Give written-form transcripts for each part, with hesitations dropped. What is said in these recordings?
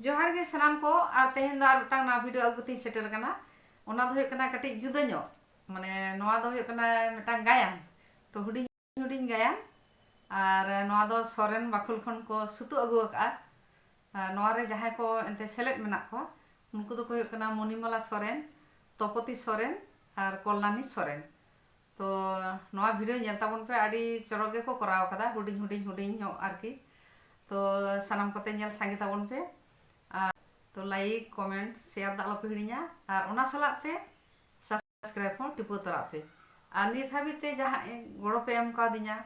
जोहार के सनाम को और तेहन दार उटांग ना वीडियो अगुती सेटर कना ओना दो होय कना कटी जुदा ᱧᱚᱜ माने नोआ दो होय कना मिटांग गायन तो हुडिंग हुडिंग गायन और नोआ दो सोरेन बाखुल खन को सुतु अगु का नोआ रे जहां को एंते सेलेक्ट मेना को उनको दो होय कना मणिमाला सोरेन तपति सोरेन और कल्याणी सोरेन तो नोआ वीडियो नेल ताबन पे आडी चरगे को कराव कदा हुडिंग हुडिंग हुडिंग ᱧᱚᱜ आरकी तो सनाम कोते नेल सांगे ताबन पे तो लाइक कमेंट शेयर दा पे हिड़िया और ओना सलाते सब्सक्राइब हो टिपो तरा पे और नित हाबिते जहां गड़ो पे एम का दिया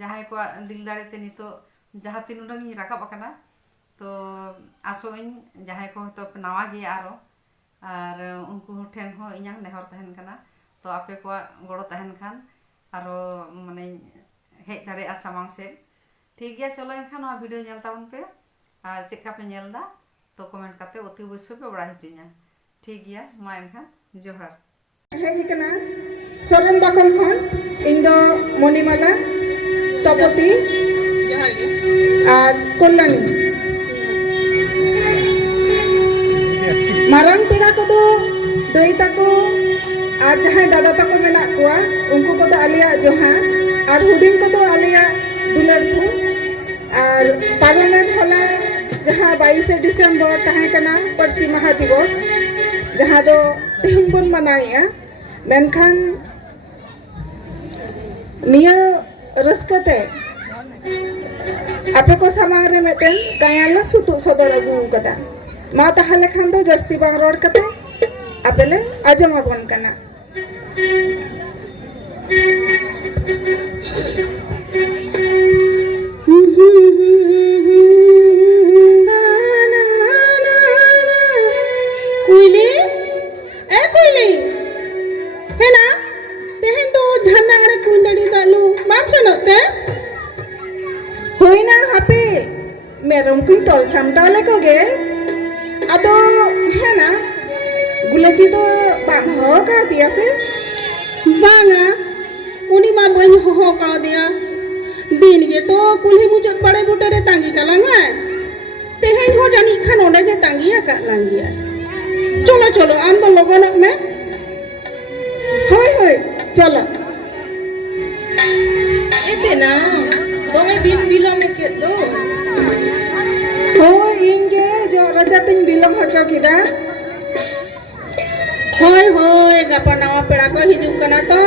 जहां को दिल दाड़े ते नितो जहां तीन उडंग राकाब अकना तो आसो इन जहां को तो नवा गे आरो और उनको ठेन हो इᱧां नेहर तहन कना तो आपे को गड़ो तहन खान आरो माने हेज दाड़े आ सामांग से ठीक गया चलो एनखान वीडियो नेल ताबन पे और चेका पे नेल दा तो कमेंट करते अति अवश्य पे बड़ा हिचुना ठीक गया मा एनखान जोहार हेज कना सोरेन बाखल खन इन दो मणिमाला तपति जोहार गे और कल्याणी मारांग पेड़ा को दो दई ताको और जहां दादा ताको मेना कोआ उनको को दो आलिया जोहार और हुडिंग को दो आलिया दुलर को और पार्लामेंट होला जहाँ 22 डिसेम्बर तहाँ कना पर्सी महा दिवस जहाँ दो तेहिन बन मनाया मेनखान निया रस्कते आपे को सामांग रे मेटेन कायाला सुतु सदर अगु कदा मा ताहले खान दो जस्ती बांग रोड कते आपेले आजमा बन कना मेरम कुछ तल सामटाले को गे अदो है ना गुलेची तो बांग हो का दिया से बांगा उनी मा बई हो का दिया दिन के तो कुल्ही मुचत पड़े बुटे रे तांगी कलांगा तेहेन हो जानी खान ओडे के तांगिया का लांगिया चलो चलो आम तो लगन में होय होय चलो एते ना दोमे बिन बिलो में के दो हो इंगे जो राजा तिन बिलम हचो किदा होय होय गपा नवा पेड़ा को हिजु कना तो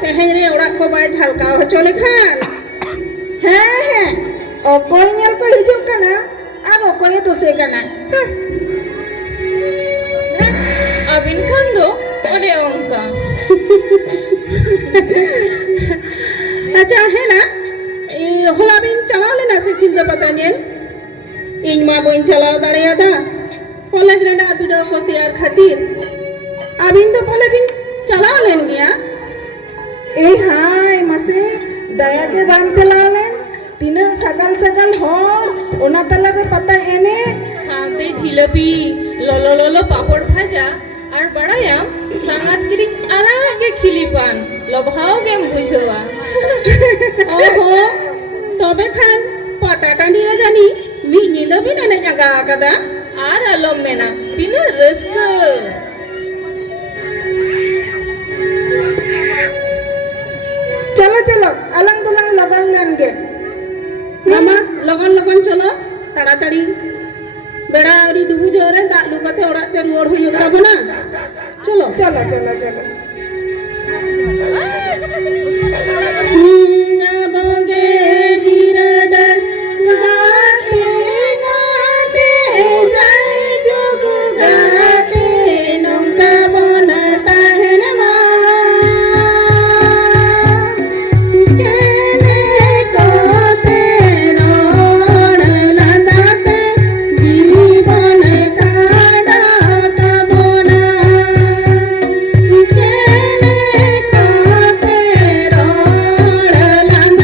तेहेन रे ओड़ा को बाय झलका हचो लेखान हे हे ओ कोई नेल को हिजु कना और ओ कोई दोसे कना अबिन खान दो ओडे ओंका अच्छा है ना होला बिन चला लेना से सिलदा पता नेल इन मा बइन चलाव दाड़िया था कॉलेज रे ना वीडियो को तैयार खातिर अबिन तो कॉलेज चला लेन गया ए हाय मसे दया के बाम चला लेन तीन सगल सगल हो ओना तला रे पता एने साथे जिलेबी लोलो लोलो पापड़ भाजा और बड़ायाम सांगात किरिंग आरा के खिलीपान लोभाओ गेम बुझवा ओहो तबे खान पता टांडी रे जानी मी निंदा भी ना जगा कदा आर आलम मेना तीन रस्क चलो चलो अलंग दुलंग लगन लेंगे मामा लगन लगन चलो ताड़ाताड़ी बेड़ा आरी डुबु जोरे दालू कथे ओड़ा ते रुवर हो जता बना चलो चलो चलो चलो बोगे जीरडर गाते गाते जाय जुग गाते नौका बनता है न मा केने कोते रोड लंदाते जीवन काडात बोना केने कोते रोड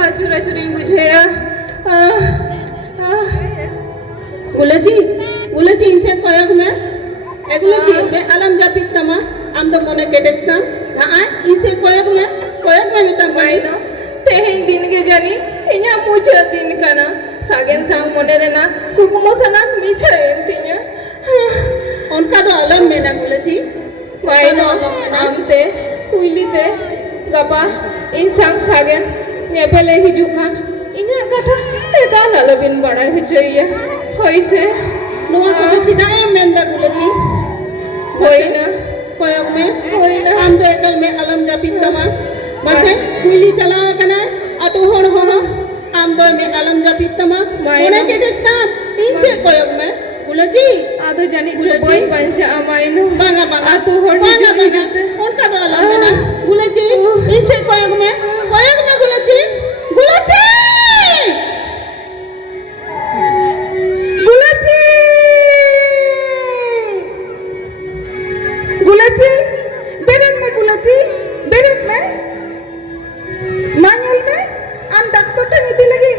आचुर आचुरी बुझे गुलची गुलची इनसे कोयक में गुलची मैं आलम जापित तमा आम दो मोने केटेस्ता ना इनसे कोयक में मिता माइनो तेहेन दिन के जानी इन्या मुझे दिन काना सागेन सांग मोने रेना कुकुमो सना मिछा एंतिन्या उनका तो आलम में ना गुलची माइनो आमते कुइलीते गपा इंसान सागेन नेपले हिजुकान इन्या कथा एकाल आलबिन बड़ा हिजोइया होइसे नोआ को चिदाया मेंदा गुलची होइना कोयक में होइना हम तो एकल में आलम जापित तमा मसे कुइली चलाव कना अतो होड़ होनो आम दो में आलम जापित तमा मोने के देस्ता इनसे कोयक में गुलची आदो जानी गुलची पंचा अमाइनो बांगा बांगा तो होड़ बांगा बांगा उनका तो आलम में ना गुलची इनसे कोयक में गुलची गुलची गुलची गुलची बेरेत में मांगल में आम डॉक्टर टनी दी लगी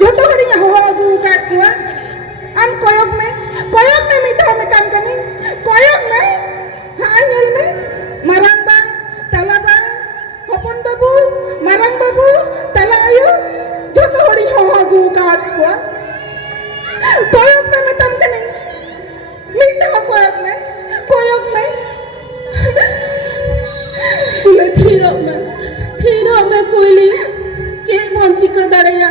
जोतो हड़िया हो आगु का कुआ आम कोयक में मिता में काम करनी कोयक में हांगल में मरंबा तलाबा हपन बाबू मरंग बाबू तलायो जोतो हड़ी हो आगु का कुआ कोयक में मिता करनी मिता कोयक में थीरो में कोइली चे बोंची का दड़या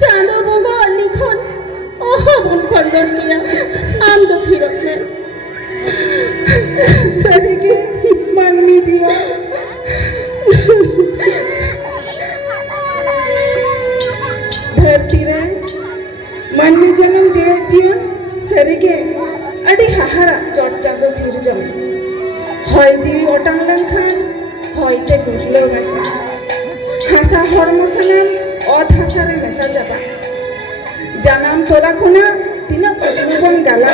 चांदो बोंगा निखन ओहो बोन खंडन किया आम दो थीरो में सभी के मन में जिया धरती रे मन में जन्म जिया सरी के अड़ी हाहारा चोट चांदो सिरजम होय जीवी ओटांग लेनखान होयते गुरलो गासा हासा हरमो सानाम ओट हासा रे मेसा जाबा जानाम तोरा खुना तिना पतिबन गाला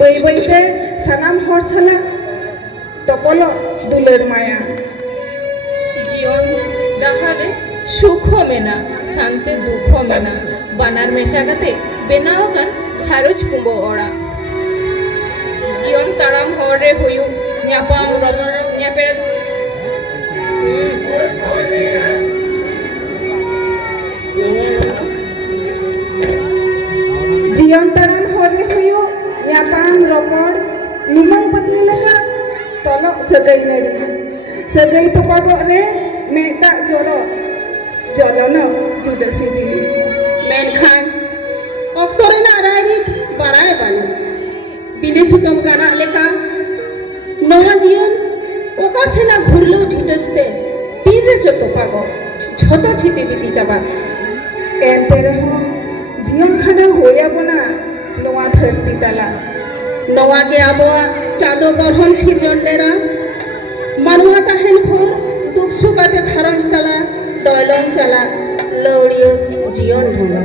बई बईते सानाम हर साला तपलो दुलर माया जीवन डाहारे सुख मेना शांति दुख मेना बानार मेशा काते बेनाव कान खारुज कुंबो ओड़ा जीवन ताड़ाम हरे हुयु न्यापाम रमण न्यापेल जीवन ताड़ाम हरे हुयु न्यापाम रमण निमंग पत्नी लगा तलो सगई नड़ी सगई तो पागो रे मेटा जोरो जलनो जुडसी जी मेनखान ऑक्टोरे ना रायरित बड़ाए बानी बिने सुतम गाना लेका नवा जीवन ओका सेना घुरलो झिटसते तीन रे जतो पागो झतो छिति बिति जाबा एनते रहो जीवन खंडा होया बना नवा धरती तला नवा के आबोआ चादो गरहन सिरजन डेरा मानुआ ताहेन भोर दुख सुखाते खरंज तला दयलन चला लौड़ियो जीवन ढंगा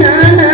na na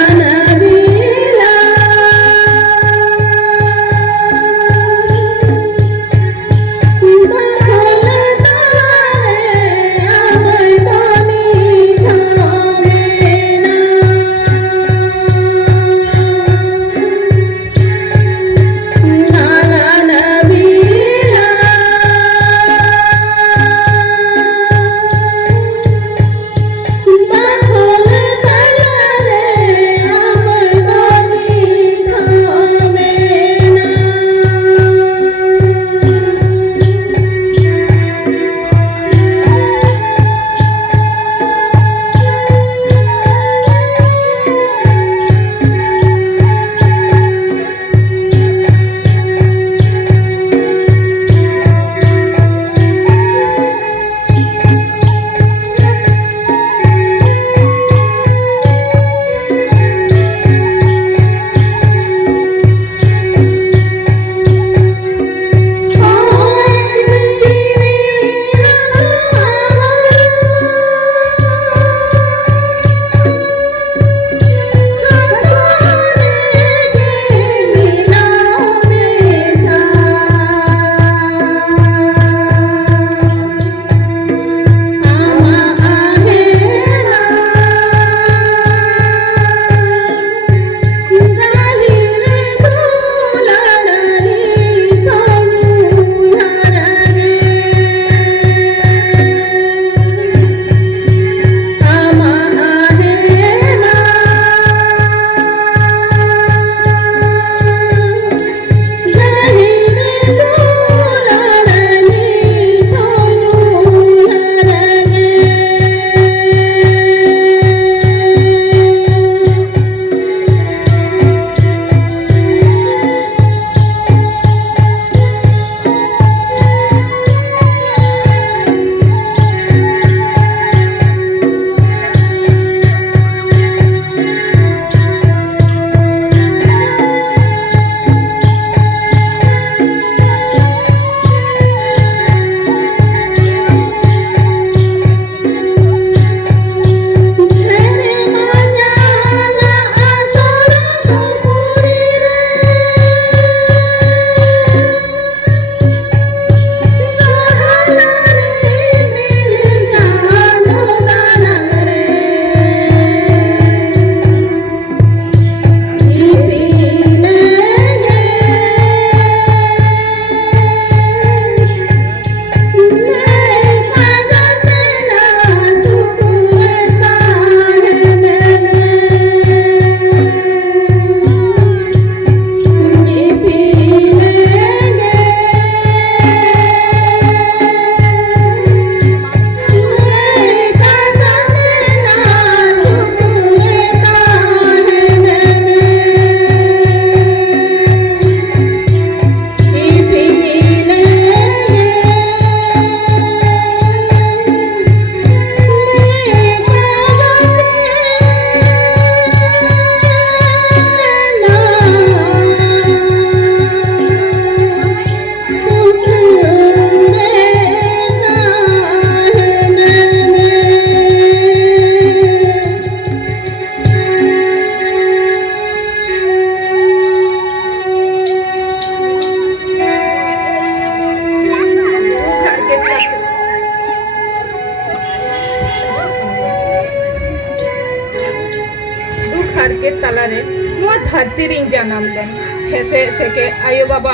हारके तलारे नुआ धरती रिंग जानम लेन हेसे सेके आयो बाबा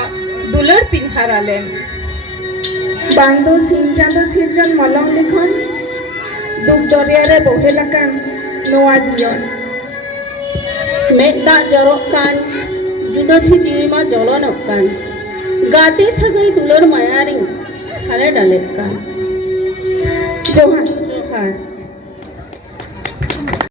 दुलर तीन हारा लेन बांदो सिन चांदो सिरजन मलंग लिखन दुख दरिया रे बोहेलाकान नोआ जियन मेदा जरोकान जुदसी जीवी मा जलनकान गाते सगई दुलर मायारिंग हाले डालेकान जोहार जोहार